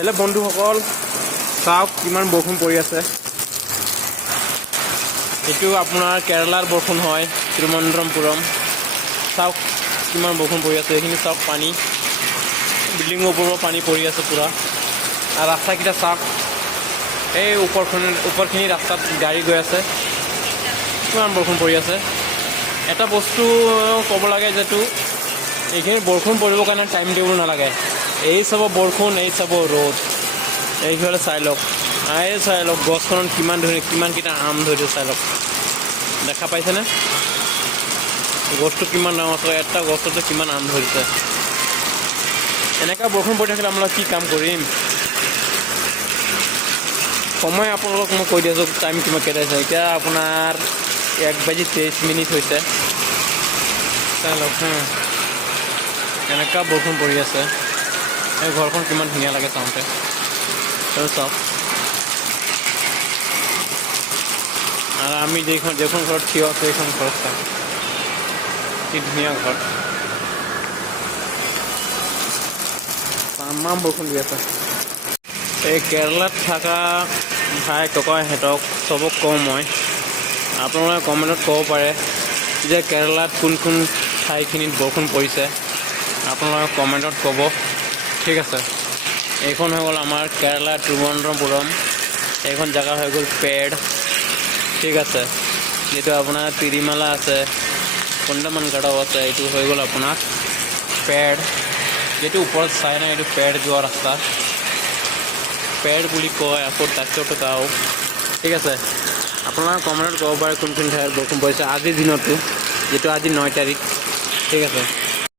Hello' বন্ধুসকল, চাওক কিমান বৰষুণ পৰি আছে। এইটো আপোনাৰ কেৰালাৰ বৰষুণ হয়, তিৰুৱনন্তপুৰম। চাওক কিমান বৰষুণ পৰি আছে। এইখিনি চাওক পানী, বিল্ডিঙৰ ওপৰৰ পানী পৰি আছে পূৰা। আৰু ৰাস্তাকেইটা চাওক, এই ওপৰখিনি ৰাস্তাত গাড়ী গৈ আছে। কিমান বৰষুণ পৰি আছে। এটা বস্তু ক'ব লাগে যিটো এইখিনি বৰষুণ পৰিবৰ কাৰণে টাইম টেবুল নালাগে। এই চাব বৰষুণ, এই চাব ৰ'দ। এইফালে চাই লওক, চাই লওক গছখনত কিমান ধুনীয়া, কিমানকেইটা আম ধৰিছে চাই লওক। দেখা পাইছেনে? গছটো কিমান ডাঙৰ আছে, এটা গছতে কিমান আম ধৰিছে। এনেকুৱা বৰষুণ পৰি থাকিলে আপোনালোকে কি কাম কৰিম? সময় আপোনালোকক মই কৈ দি আছোঁ, টাইম কিমান কেইটাইছে। এতিয়া আপোনাৰ 1:23 হৈছে। চাই লওক এনেকুৱা বৰষুণ পৰি আছে। এই ঘৰখন কিমান ধুনীয়া লাগে চাওঁতে। আৰু চাওক, আৰু আমি যিখন ঘৰত থিয় আছোঁ, এইখন ঘৰত চাওক কি ধুনীয়া ঘৰ। তামাম বৰষুণ দি আছে। এই কেৰেলাত থকা ভাই ককাহঁতক চবক কওঁ মই, আপোনালোকে কমেণ্টত ক'ব পাৰে যে কেৰেলাত কোন কোন ঠাইখিনিত বৰষুণ পৰিছে। আপোনালোকে কমেণ্টত ক'ব, ঠিক আছে। এইখন হৈ গ'ল আমাৰ কেৰেলা তিৰুৱনন্তপুৰম। এইখন জেগা হৈ গ'ল পেড, ঠিক আছে। যিটো আপোনাৰ তিৰিমালা আছে, কণ্ডামানগাঁও আছে, এইটো হৈ গ'ল আপোনাৰ পেড। যিটো ওপৰত চাই নাই, এইটো পেড যোৱা ৰাস্তা, পেড বুলি কয়। আকৌ তাচোটাও, ঠিক আছে। আপোনালোকে কমেণ্টত ক'ব পাৰে কোন কোন ঠাইত বৰষুণ পৰিছে আজিৰ দিনতো, যিটো আজি 9 তাৰিখ, ঠিক আছে।